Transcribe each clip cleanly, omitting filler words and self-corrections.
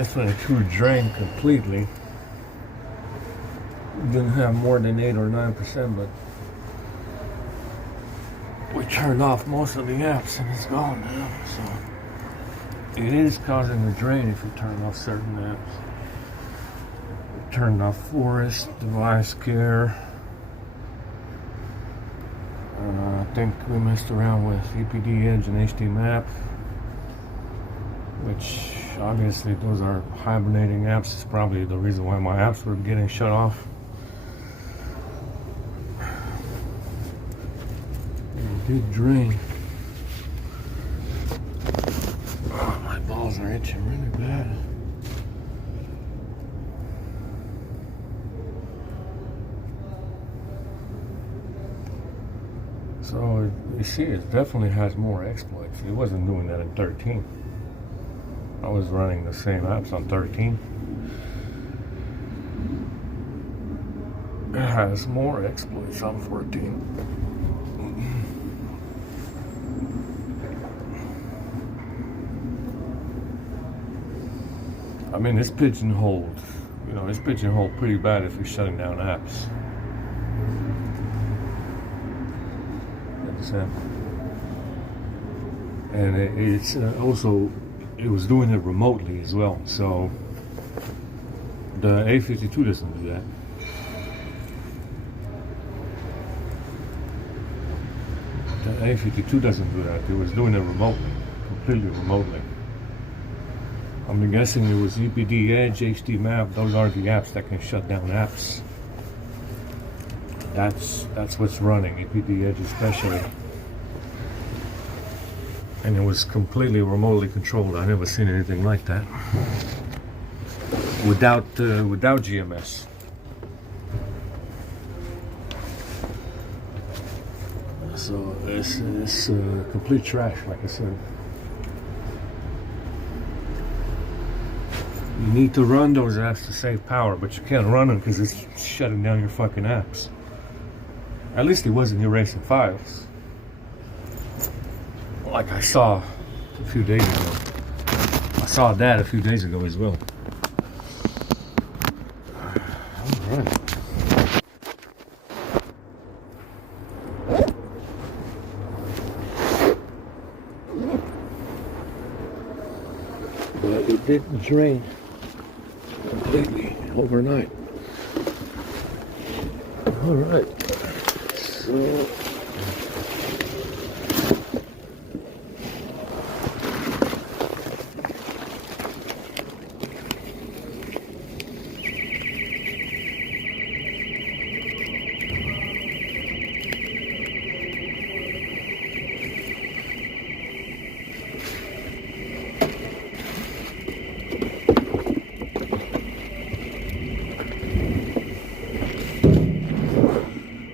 S22 drained completely. Didn't have more than 8 or 9%, but we turned off most of the apps and it's gone now. So it is causing a drain if you turn off certain apps. We turned off Forest, Device Care. I think we messed around with EPD Edge and HD Map, which obviously those are hibernating apps. It's probably the reason why my apps were getting shut off. It did drain. Oh, my balls are itching really bad. So you see, it definitely has more exploits. It wasn't doing that in 13. I was running the same apps on 13. It has more exploits on 14. I mean, it's pigeonholed. You know, it's pigeonholed pretty bad if you're shutting down apps. And it's also, it was doing it remotely as well. So the A52 doesn't do that. The A52 doesn't do that. It was doing it remotely, completely remotely. I'm guessing it was EPD Edge, HD Map. Those are the apps that can shut down apps. That's what's running, EPD Edge especially. And it was completely remotely controlled. I've never seen anything like that. Without GMS. So it's complete trash, like I said. You need to run those apps to save power, but you can't run them because it's shutting down your fucking apps. At least it wasn't erasing files, like I saw a few days ago. I saw that a few days ago as well. Alright. But it didn't drain completely overnight. Alright. So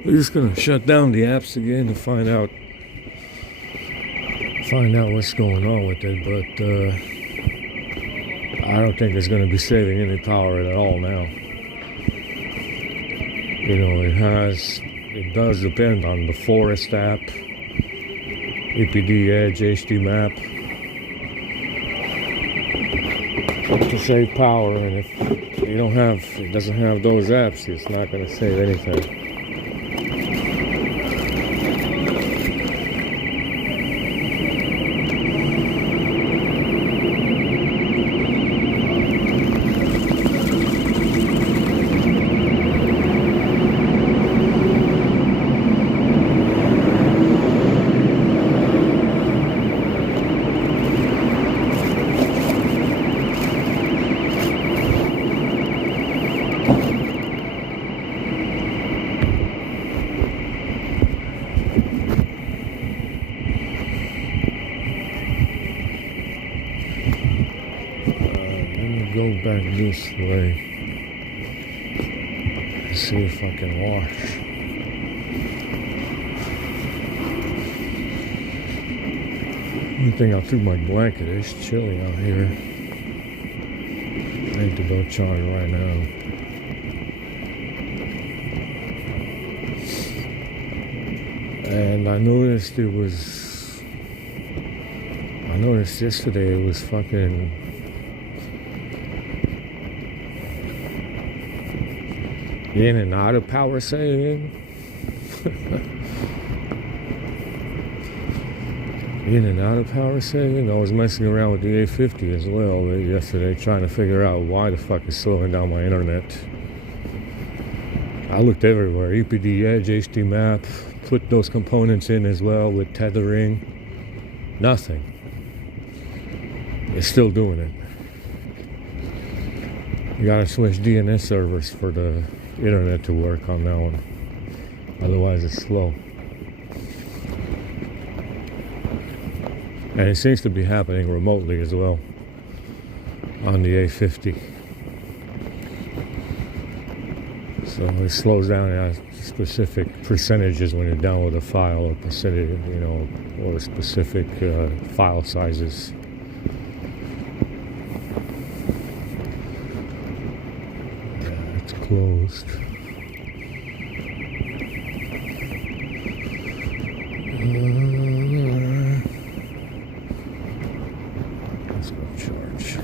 we're just gonna shut down the apps again to find out what's going on with it, but I don't think it's gonna be saving any power at all now. You know, it does depend on the Forest app, EPD Edge, HD Map to save power, and if it doesn't have those apps, it's not gonna save anything. Go back this way and see if I can wash. One thing, I threw my blanket. It's chilly out here. I need to go charge right now. And I noticed yesterday it was fucking In and out of power saving. In and out of power saving. I was messing around with the A50 as well yesterday, trying to figure out why the fuck is slowing down my internet. I looked everywhere, EPD Edge, HD Map, put those components in as well with tethering. Nothing. It's still doing it. You gotta switch DNS servers for the internet to work on that one. Otherwise it's slow. And it seems to be happening remotely as well on the A50. So it slows down at specific percentages when you download a file, or percentage, or specific file sizes. Yeah, it's closed. Let's go charge.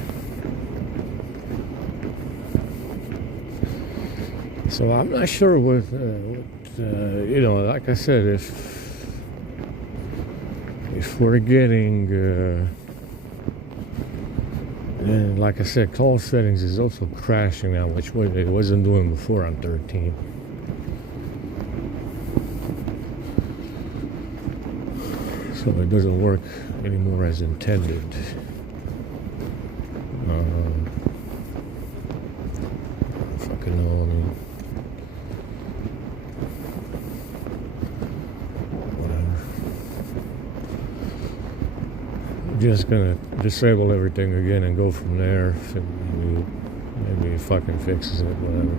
So I'm not sure what like I said, if we're getting, and like I said, call settings is also crashing now, which it wasn't doing before on 13. So it doesn't work anymore as intended. I don't fucking know. I mean, whatever. I'm just gonna disable everything again and go from there. Maybe it fucking fixes it, whatever.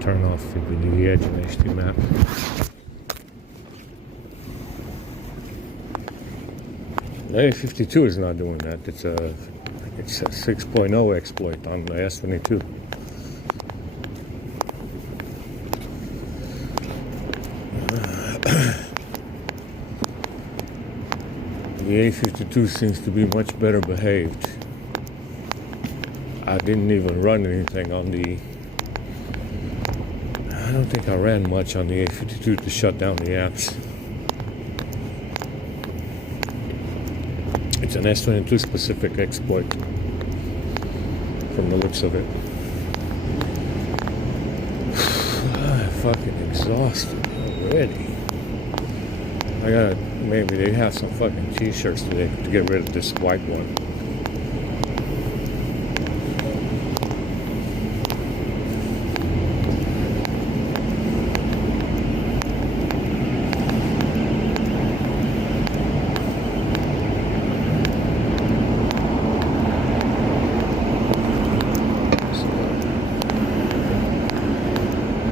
Turn off the Edge and HD Map. The A52 is not doing that. It's a 6.0 exploit on the S22. The A52 seems to be much better behaved. I didn't even run anything on the... I don't think I ran much on the A52 to shut down the apps. It's an S22 specific exploit from the looks of it. I'm fucking exhausted already. Maybe they have some fucking t-shirts today to get rid of this white one.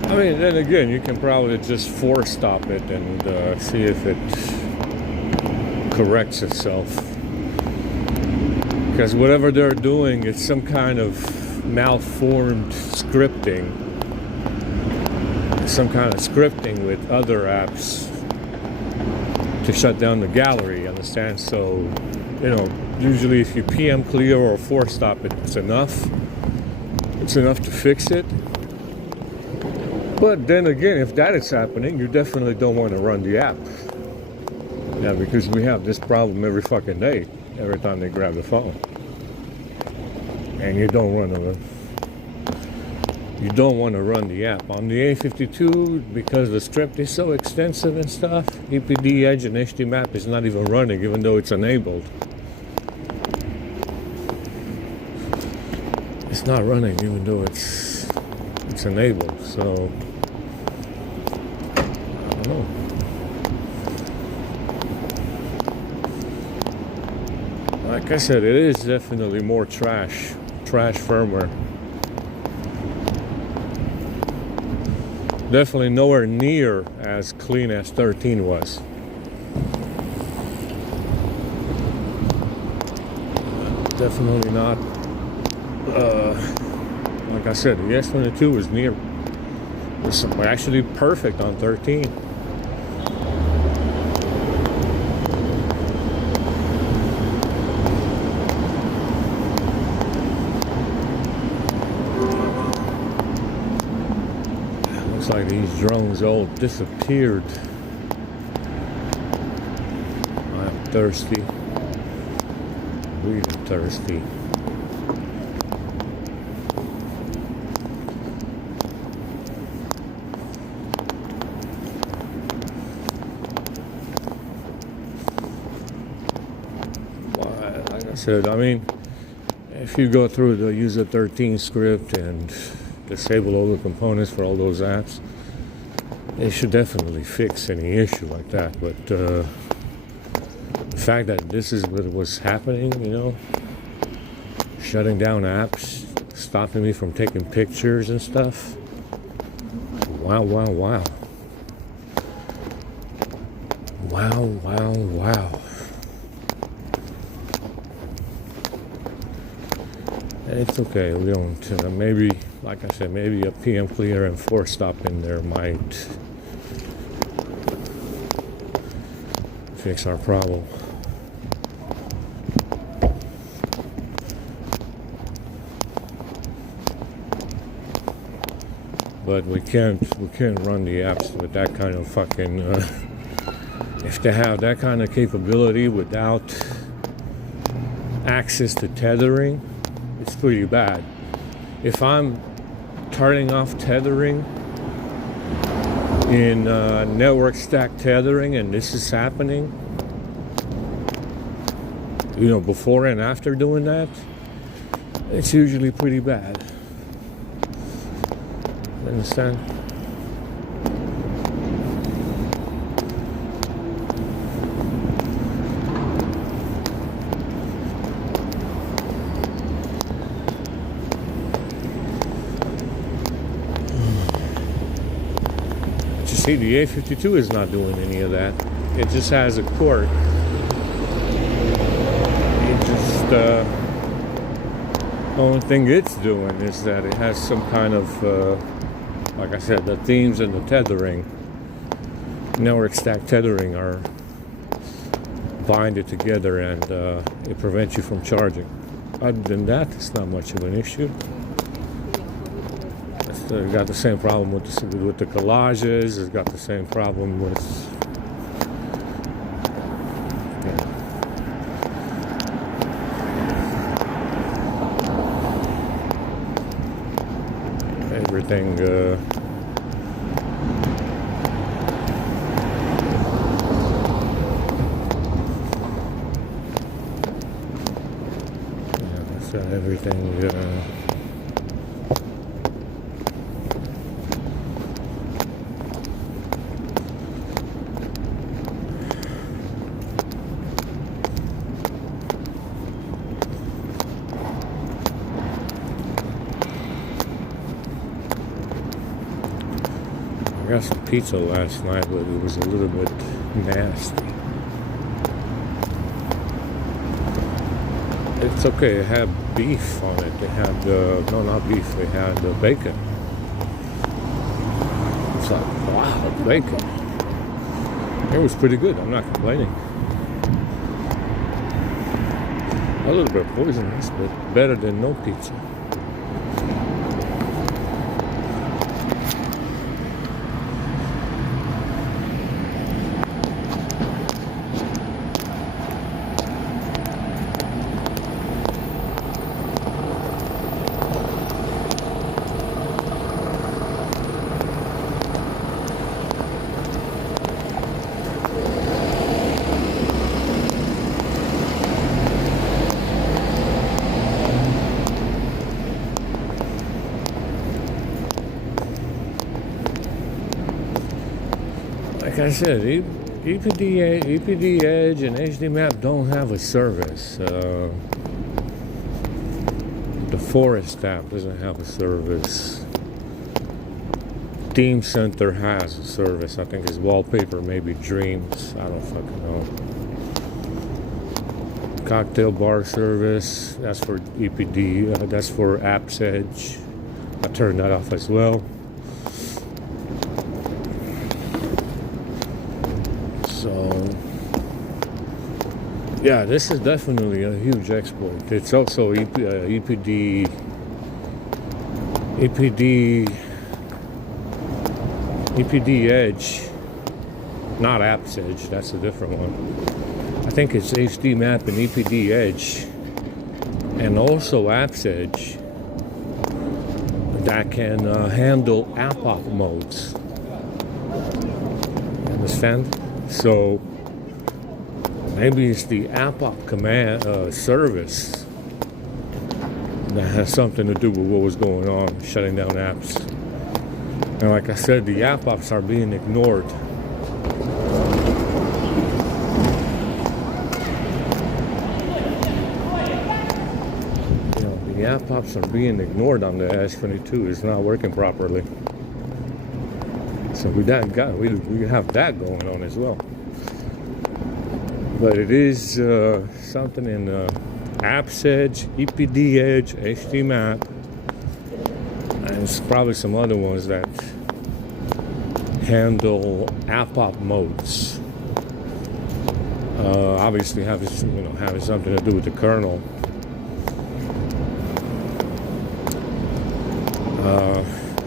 I mean, then again, you can probably just force stop it and see if it corrects itself. Because whatever they're doing, it's some kind of malformed scripting. Some kind of scripting with other apps to shut down the gallery, understand? So, usually if you PM clear or force stop it, it's enough. It's enough to fix it. But then again, if that is happening, you definitely don't want to run the app. Yeah, because we have this problem every fucking day, every time they grab the phone. And you don't want to run the app. On the A52, because the script is so extensive and stuff, EPD Edge and HD Map is not even running, even though it's enabled. It's not running, even though it's enabled, so I don't know. Like I said, it is definitely more trash firmware. Definitely nowhere near as clean as 13 was. Definitely not. Like I said, the S22 was actually perfect on 13. Looks like these drones all disappeared. I'm thirsty. Really thirsty. Like I said, I mean, if you go through the user 13 script and disable all the components for all those apps, it should definitely fix any issue like that. But the fact that this is what was happening, you know, shutting down apps, stopping me from taking pictures and stuff. Wow, wow, wow. Wow, wow, wow. It's okay, we don't, maybe, like I said, maybe a PM clear and force stop in there might fix our problem. But we can't run the apps with that kind of fucking, if they have that kind of capability without access to tethering, it's pretty bad. If I'm turning off tethering in network stack tethering and this is happening, you know, before and after doing that, it's usually pretty bad. You understand? See, the A52 is not doing any of that. It just has a cord. It just, the only thing it's doing is that it has some kind of, like I said, the themes and the tethering, network stack tethering are binded together and it prevents you from charging. Other than that, it's not much of an issue. It's got the same problem with the collages. It's got the same problem with everything. So everything. I got some pizza last night, but it was a little bit nasty. It's okay, it had beef on it. They had, no, not beef, they had bacon. It's like, wow, bacon. It was pretty good, I'm not complaining. A little bit poisonous, but better than no pizza. Like I said, EPD Edge and HD Map don't have a service. The Forest app doesn't have a service. Theme Center has a service. I think it's Wallpaper, maybe Dreams. I don't fucking know. Cocktail bar service. That's for EPD. That's for Apps Edge. I turned that off as well. So, yeah, this is definitely a huge exploit. It's also EPD Edge, not Apps Edge, that's a different one. I think it's HD Map and EPD Edge, and also Apps Edge, that can handle app-op modes. Understand? So maybe it's the app-op command service that has something to do with what was going on, shutting down apps. And like I said, the app-ops are being ignored. The app-ops are being ignored on the S22. It's not working properly. So we have that going on as well. But it is something in Apps Edge, EPD Edge, HD Map, and it's probably some other ones that handle app-op modes. Obviously, having something to do with the kernel.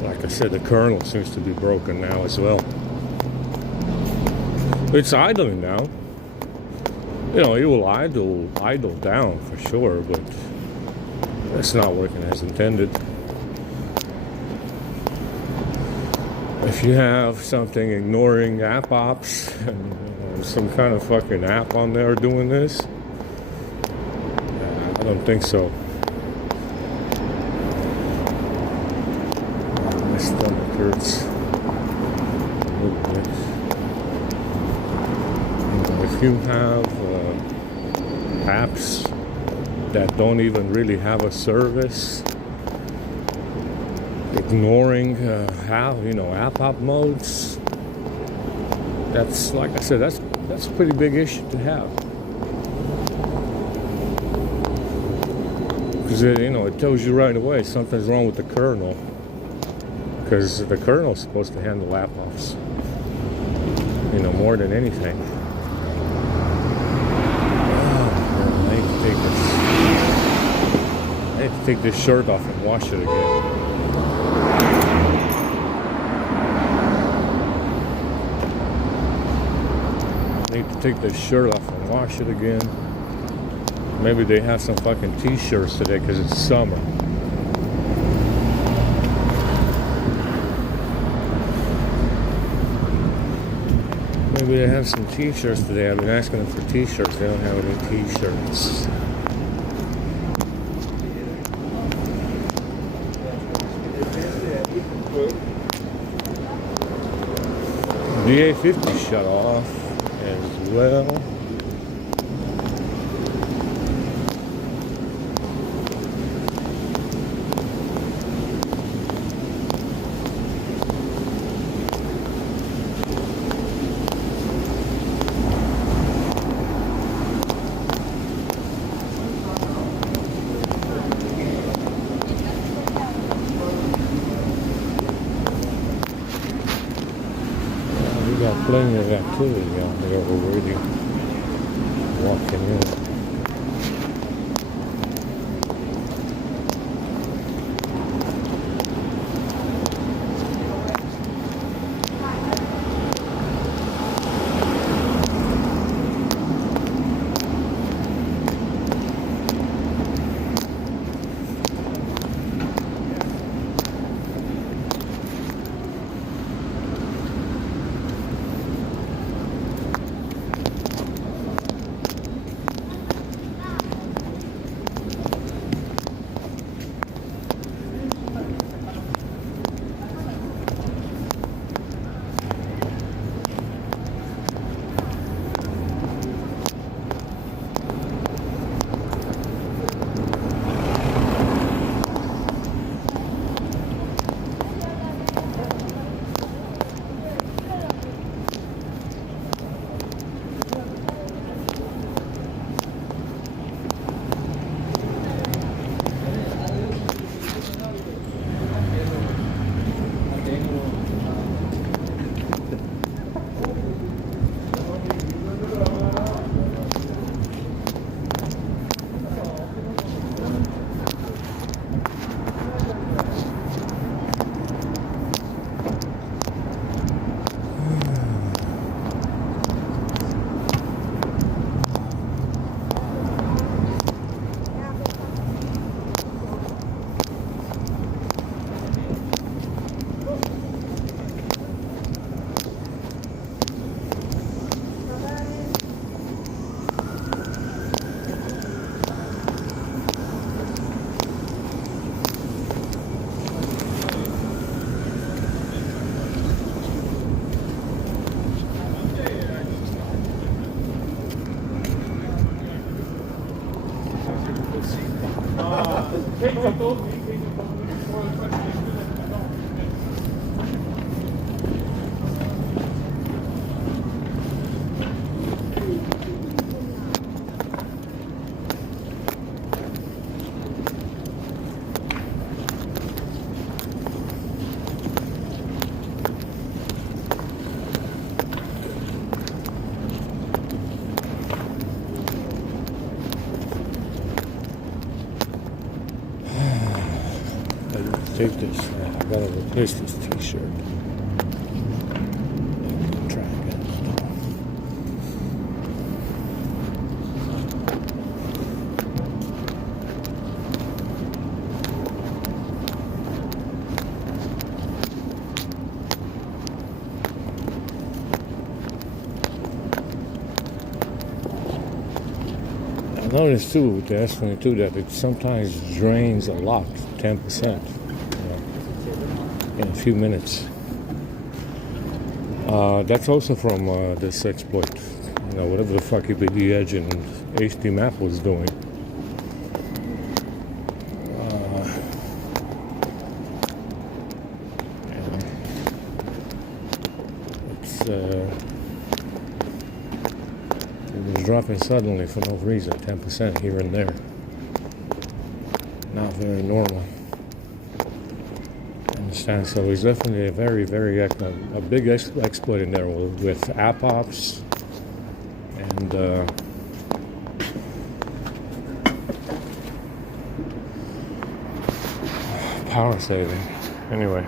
Like I said, the kernel seems to be broken now as well. It's idling now. It will idle down for sure, but it's not working as intended. If you have something ignoring app ops and some kind of fucking app on there doing this, I don't think so. My stomach hurts a little bit. If you have apps that don't even really have a service, ignoring app-op modes, that's, like I said, that's a pretty big issue to have. Because it tells you right away something's wrong with the kernel, because the kernel is supposed to handle app-ops, more than anything. I need to take this shirt off and wash it again. I need to take this shirt off and wash it again. Maybe they have some fucking t-shirts today because it's summer. Maybe they have some t-shirts today. I've been asking them for t-shirts. They don't have any t-shirts. The A50 shut off as well. Got plenty of activity out there already. Walking in. Take this. I gotta replace this t-shirt. Try again. I noticed too with the S22 that it sometimes drains a lot, 10%. In a few minutes. That's also from this exploit. You know, whatever the fuck the Edge and HD Map was doing. It was dropping suddenly for no reason, 10% here and there. Not very normal. Understand? So it's definitely a very, very a big exploit in there with app ops and power saving. Anyway.